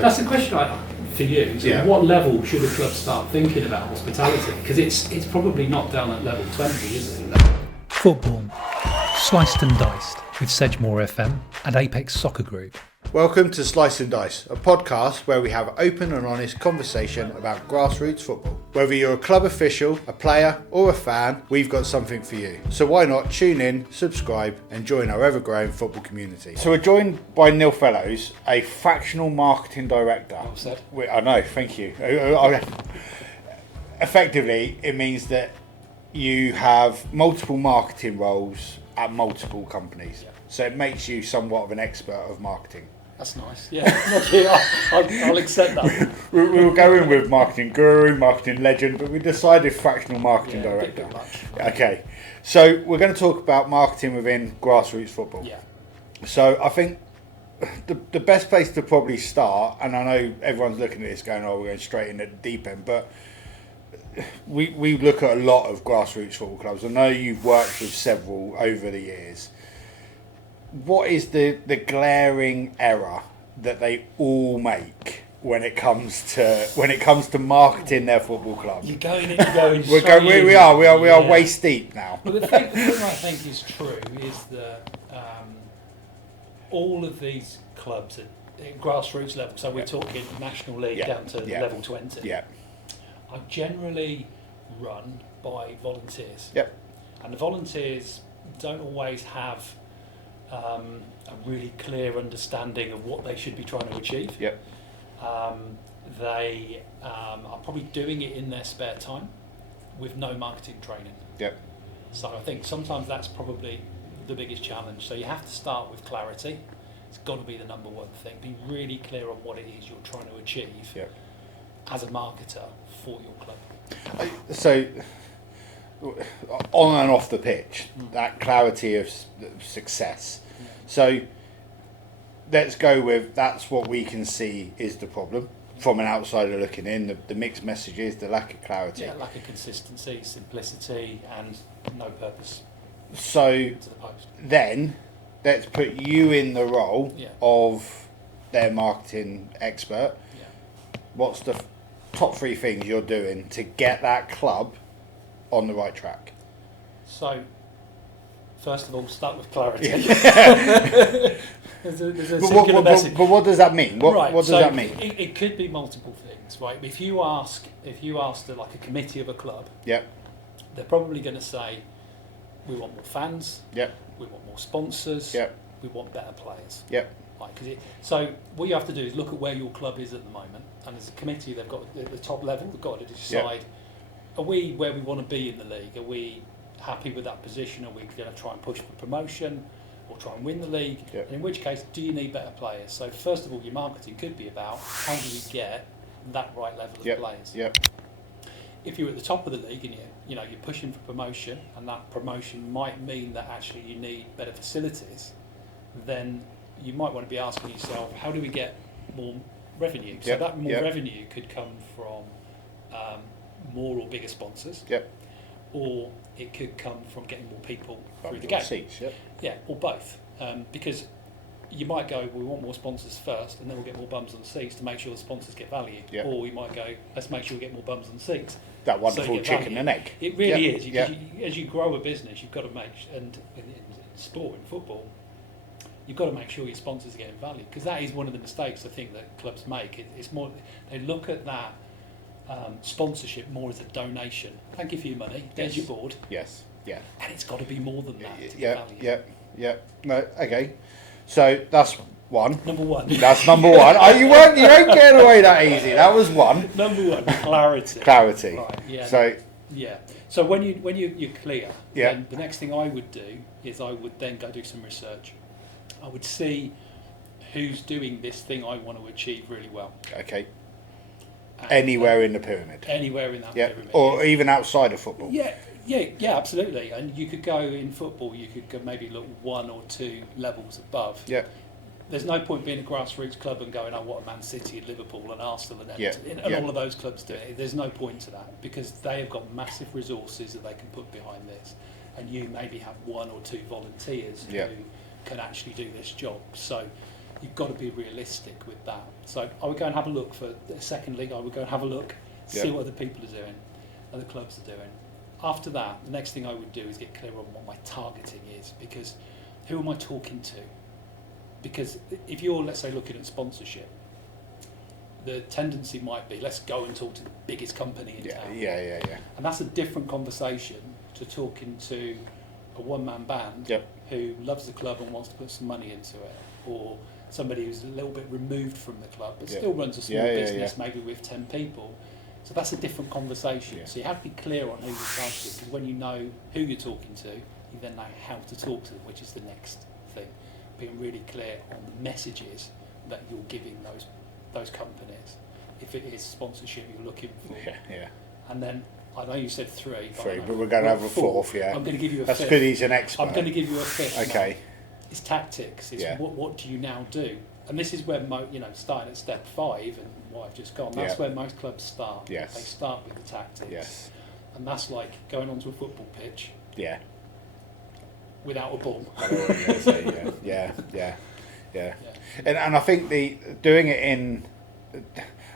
That's the question for you. So what level should a club start thinking about hospitality? Because it's probably not down at level 20, is it? Football, sliced and diced with Sedgemoor FM and Apex Soccer Group. Welcome to Slice and Dice, a podcast where we have open and honest conversation about grassroots football. Whether you're a club official, a player or a fan, we've got something for you. So why not tune in, subscribe and join our ever-growing football community. So we're joined by Neil Fellows, a fractional marketing director. Well said. I know, thank you. Effectively, it means that you have multiple marketing roles at multiple companies. Yeah. So it makes you somewhat of an expert of marketing. That's nice. Yeah, I'll accept that. We were going with marketing guru, marketing legend, but we decided fractional marketing director. Bit much. Okay, so we're going to talk about marketing within grassroots football. Yeah. So I think the best place to probably start, and I know everyone's looking at this going, oh, we're going straight in at the deep end, but we look at a lot of grassroots football clubs. I know you've worked with several over the years. What is the glaring error that they all make when it comes to marketing their football club? You're going in, going. We are waist deep now. Well, the thing I think is true is that all of these clubs at grassroots level, so we're talking National League down to level 20, are generally run by volunteers. Yep. And the volunteers don't always have a really clear understanding of what they should be trying to achieve. Yep. They are probably doing it in their spare time with no marketing training. Yep. So I think sometimes that's probably the biggest challenge. So you have to start with clarity. It's got to be the number one thing. Be really clear on what it is you're trying to achieve as a marketer for your club. So on and off the pitch, that clarity of success. So let's go with that's what we can see is the problem from an outsider looking in, the mixed messages, the lack of clarity. Yeah, lack of consistency, simplicity and no purpose. So to the post. Then let's put you in the role of their marketing expert. Yeah. What's the top three things you're doing to get that club on the right track? So, first of all, start with clarity. there's a singular message. But what does that mean? What does that mean? It could be multiple things, right? If you ask like a committee of a club, they're probably going to say, we want more fans, we want more sponsors, we want better players. Right, so what you have to do is look at where your club is at the moment, and as a committee, they've got at the top level, they've got to decide: are we where we want to be in the league? Are we happy with that position? Are we going to try and push for promotion or try and win the league? And in which case, do you need better players? So first of all, your marketing could be about how do we get that right level of players. If you're at the top of the league and you're pushing for promotion, and that promotion might mean that actually you need better facilities, then you might want to be asking yourself, how do we get more revenue? So that more revenue could come from more or bigger sponsors, or it could come from getting more people through the game. Seats, or both. Because you might go, we want more sponsors first, and then we'll get more bums on seats to make sure the sponsors get value. Or we might go, let's make sure we get more bums on seats. That wonderful chicken and egg. It really is. As you grow a business, you've got to make, and in sport, in football, you've got to make sure your sponsors are getting value, because that is one of the mistakes I think that clubs make. It's more, they look at that sponsorship more as a donation. Thank you for your money. There's your board. Yes. Yeah. And it's got to be more than that to get value. No. Okay. So that's one. Number one. That's number one. You ain't getting away that easy. That was one. Number one. Clarity. Clarity. Right. Yeah. So when you're clear, then the next thing I would do is I would then go do some research. I would see who's doing this thing I want to achieve really well. Okay. And anywhere in the pyramid. Anywhere in that pyramid. Or even outside of football. Yeah, absolutely. And you could go in football, you could go maybe look one or two levels above. Yeah. There's no point being a grassroots club and going, what Man City and Liverpool and Arsenal and Everton and all of those clubs do it. There's no point to that, because they have got massive resources that they can put behind this. And you maybe have one or two volunteers who can actually do this job. So you've got to be realistic with that. So I would go and have a look for the second league. I would go and have a look, see what other people are doing, other clubs are doing. After that, the next thing I would do is get clear on what my targeting is, because who am I talking to? Because if you're, let's say, looking at sponsorship, the tendency might be, let's go and talk to the biggest company in town. Yeah. And that's a different conversation to talking to a one-man band who loves the club and wants to put some money into it, or somebody who's a little bit removed from the club but still runs a small business, maybe with 10 people. So that's a different conversation. So you have to be clear on who you're targeting, because when you know who you're talking to, you then know how to talk to them, which is the next thing. Being really clear on the messages that you're giving those companies. If it is sponsorship you're looking for. And then, I know you said three, but we're going to have a fourth, I'm going to give you a fifth. That's good, he's an expert. I'm going to give you a fifth. Okay. It's tactics. It's what do you now do? And this is where, starting at step 5 and what I've just gone, that's where most clubs start. Yes. They start with the tactics. Yes. And that's like going onto a football pitch. Yeah. Without a ball. Yeah. And I think doing it in,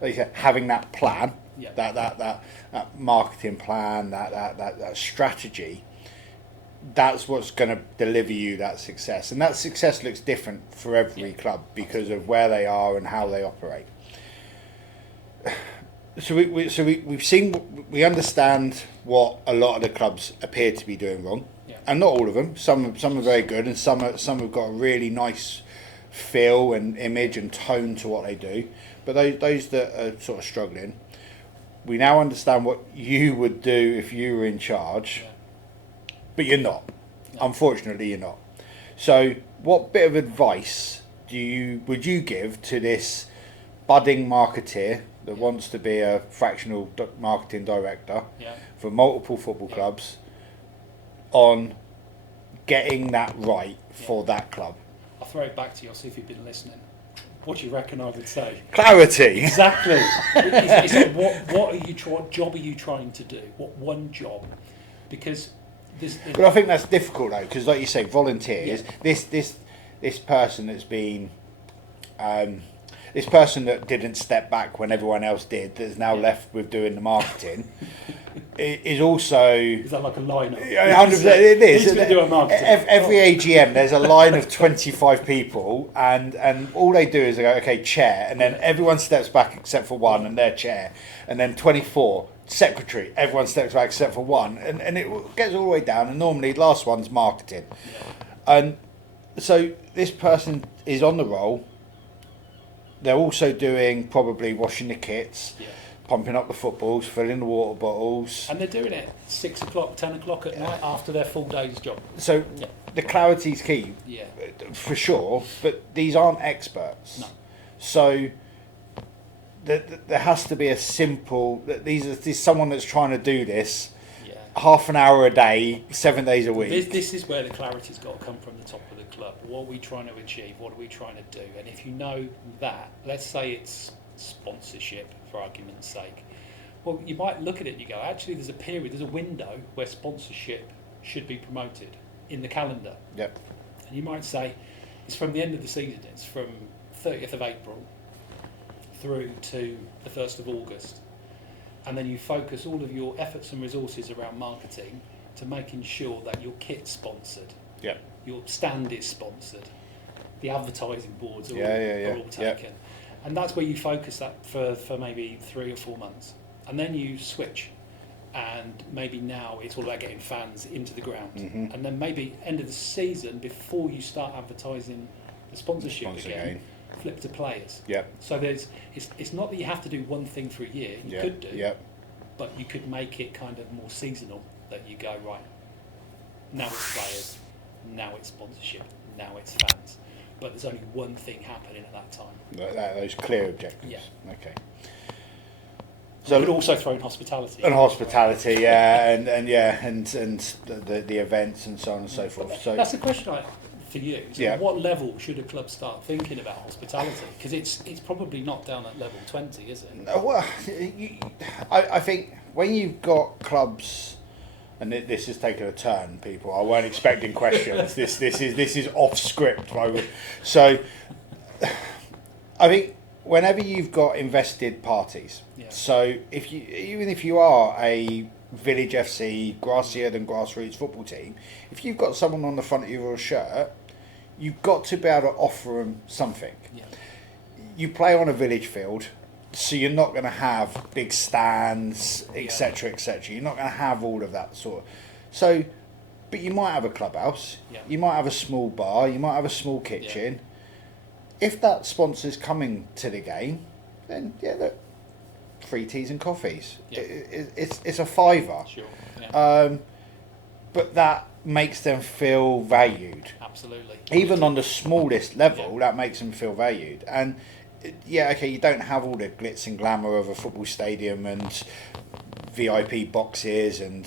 like you said, having that plan, that marketing plan, that strategy, that's what's going to deliver you that success. And that success looks different for every club because of where they are and how they operate. So we understand what a lot of the clubs appear to be doing wrong, and not all of them. Some are very good, and some have got a really nice feel and image and tone to what they do. But those that are sort of struggling, we now understand what you would do if you were in charge, but you're not. Unfortunately, you're not. So, what bit of advice would you give to this budding marketeer that wants to be a fractional marketing director for multiple football clubs on getting that right for that club? I'll throw it back to you. I'll see if you've been listening. What do you reckon I would say? Clarity. Exactly. It's like, what job are you trying to do? What one job? Because but I think that's difficult though, because like you say, volunteers. This person that's been. This person that didn't step back when everyone else did, that's now left with doing the marketing, is also... Is that like a line? 100%, it is. Every Yeah. AGM, there's a line of 25 people, and all they do is they go, okay, chair, and then everyone steps back except for one, and their chair, and then 24, secretary, everyone steps back except for one, and it gets all the way down, and normally the last one's marketing. And so this person is on the roll. They're also doing probably washing the kits, pumping up the footballs, filling the water bottles. And they're doing it 6 o'clock, 10 o'clock at night after their full day's job. So the clarity's key, for sure, but these aren't experts. No. So there has to be a simple, there's someone that's trying to do this half an hour a day, 7 days a week. This is where the clarity's got to come from the top of the club. What are we trying to achieve? What are we trying to do? And if you know that, let's say it's sponsorship, for argument's sake, well, you might look at it and you go, actually, there's a window where sponsorship should be promoted in the calendar. Yep. And you might say, it's from the end of the season, it's from 30th of April through to the 1st of August. And then you focus all of your efforts and resources around marketing to making sure that your kit's sponsored, your stand is sponsored, the advertising boards are all taken. And that's where you focus that for maybe 3 or 4 months. And then you switch, and maybe now it's all about getting fans into the ground. Mm-hmm. And then maybe end of the season, before you start advertising the sponsorship again, flip to players. So it's not that you have to do one thing for a year. You could do, but you could make it kind of more seasonal. That you go, right, now it's players, now it's sponsorship, now it's fans. But there's only one thing happening at that time. Those clear objectives. Yeah. Okay. So you could also throw in hospitality. And hospitality, and the events and so on and so forth. So that's a question for you. So at what level should a club start thinking about hospitality? Because it's probably not down at level 20, is it? Well, I think when you've got clubs, and this has taken a turn, people. I weren't expecting questions. This is off script. So I think whenever you've got invested parties, so even if you are a Village FC, Grassroots and Grassroots football team, if you've got someone on the front of your shirt, you've got to be able to offer them something. Yeah. You play on a village field, so you're not going to have big stands, etc., etc. You're not going to have all of that sort of. So, but you might have a clubhouse, you might have a small bar, you might have a small kitchen. Yeah. If that sponsor's coming to the game, then look, free teas and coffees. Yeah. It's a £5. Sure. Yeah. But that makes them feel valued. Absolutely. Even on the smallest level, that makes them feel valued. And you don't have all the glitz and glamour of a football stadium and VIP boxes and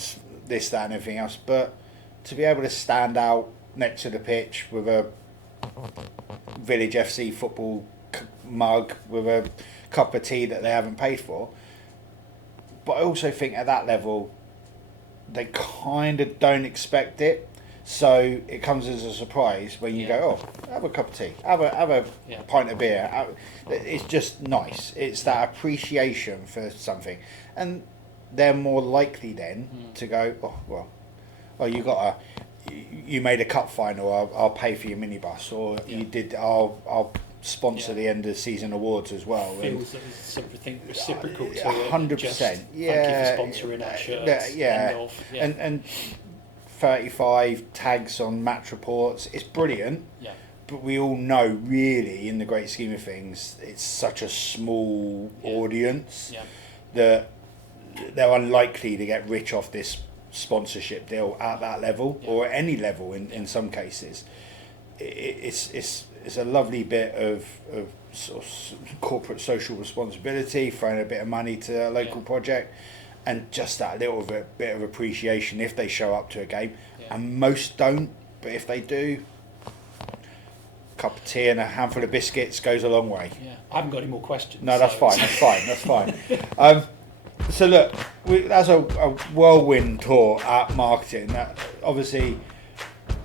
this, that, and everything else. But to be able to stand out next to the pitch with a Village FC football mug with a cup of tea that they haven't paid for. But I also think at that level, they kind of don't expect it. So it comes as a surprise when you go, oh, have a cup of tea, have a pint of beer. It's just nice. It's that appreciation for something. And they're more likely then to go, you made a cup final, I'll pay for your minibus, or you did, I'll sponsor the end of the season awards as well. Feels that there's something reciprocal to 100%. Thank you for sponsoring our shirts. And 35 tags on match reports. It's brilliant. Yeah. But we all know, really, in the great scheme of things, it's such a small audience that they're unlikely to get rich off this sponsorship deal at that level or at any level in some cases. It's a lovely bit of sort of corporate social responsibility, throwing a bit of money to a local project, and just that little bit of appreciation if they show up to a game. And most don't, but if they do, a cup of tea and a handful of biscuits goes a long way. Yeah, I haven't got any more questions. No, that's fine. That's fine. So look, that's a whirlwind tour at marketing. Obviously,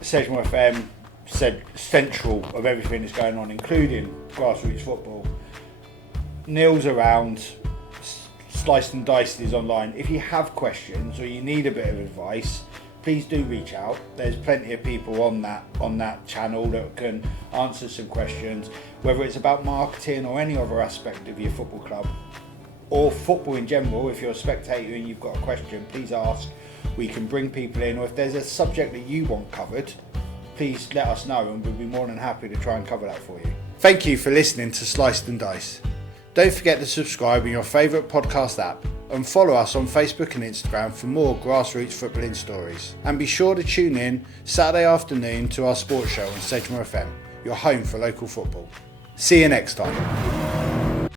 Sedgemoor FM said central of everything that's going on, including Grassroots football. Neil's around. Sliced and Diced is online. If you have questions or you need a bit of advice, please do reach out. There's plenty of people on that channel that can answer some questions, whether it's about marketing or any other aspect of your football club or football in general. If you're a spectator and you've got a question, please ask. We can bring people in, or if there's a subject that you want covered, please let us know and we'll be more than happy to try and cover that for you. Thank you for listening to Sliced and Diced. Don't forget to subscribe in your favourite podcast app and follow us on Facebook and Instagram for more Grassroots footballing stories. And be sure to tune in Saturday afternoon to our sports show on Sedgemoor FM, your home for local football. See you next time.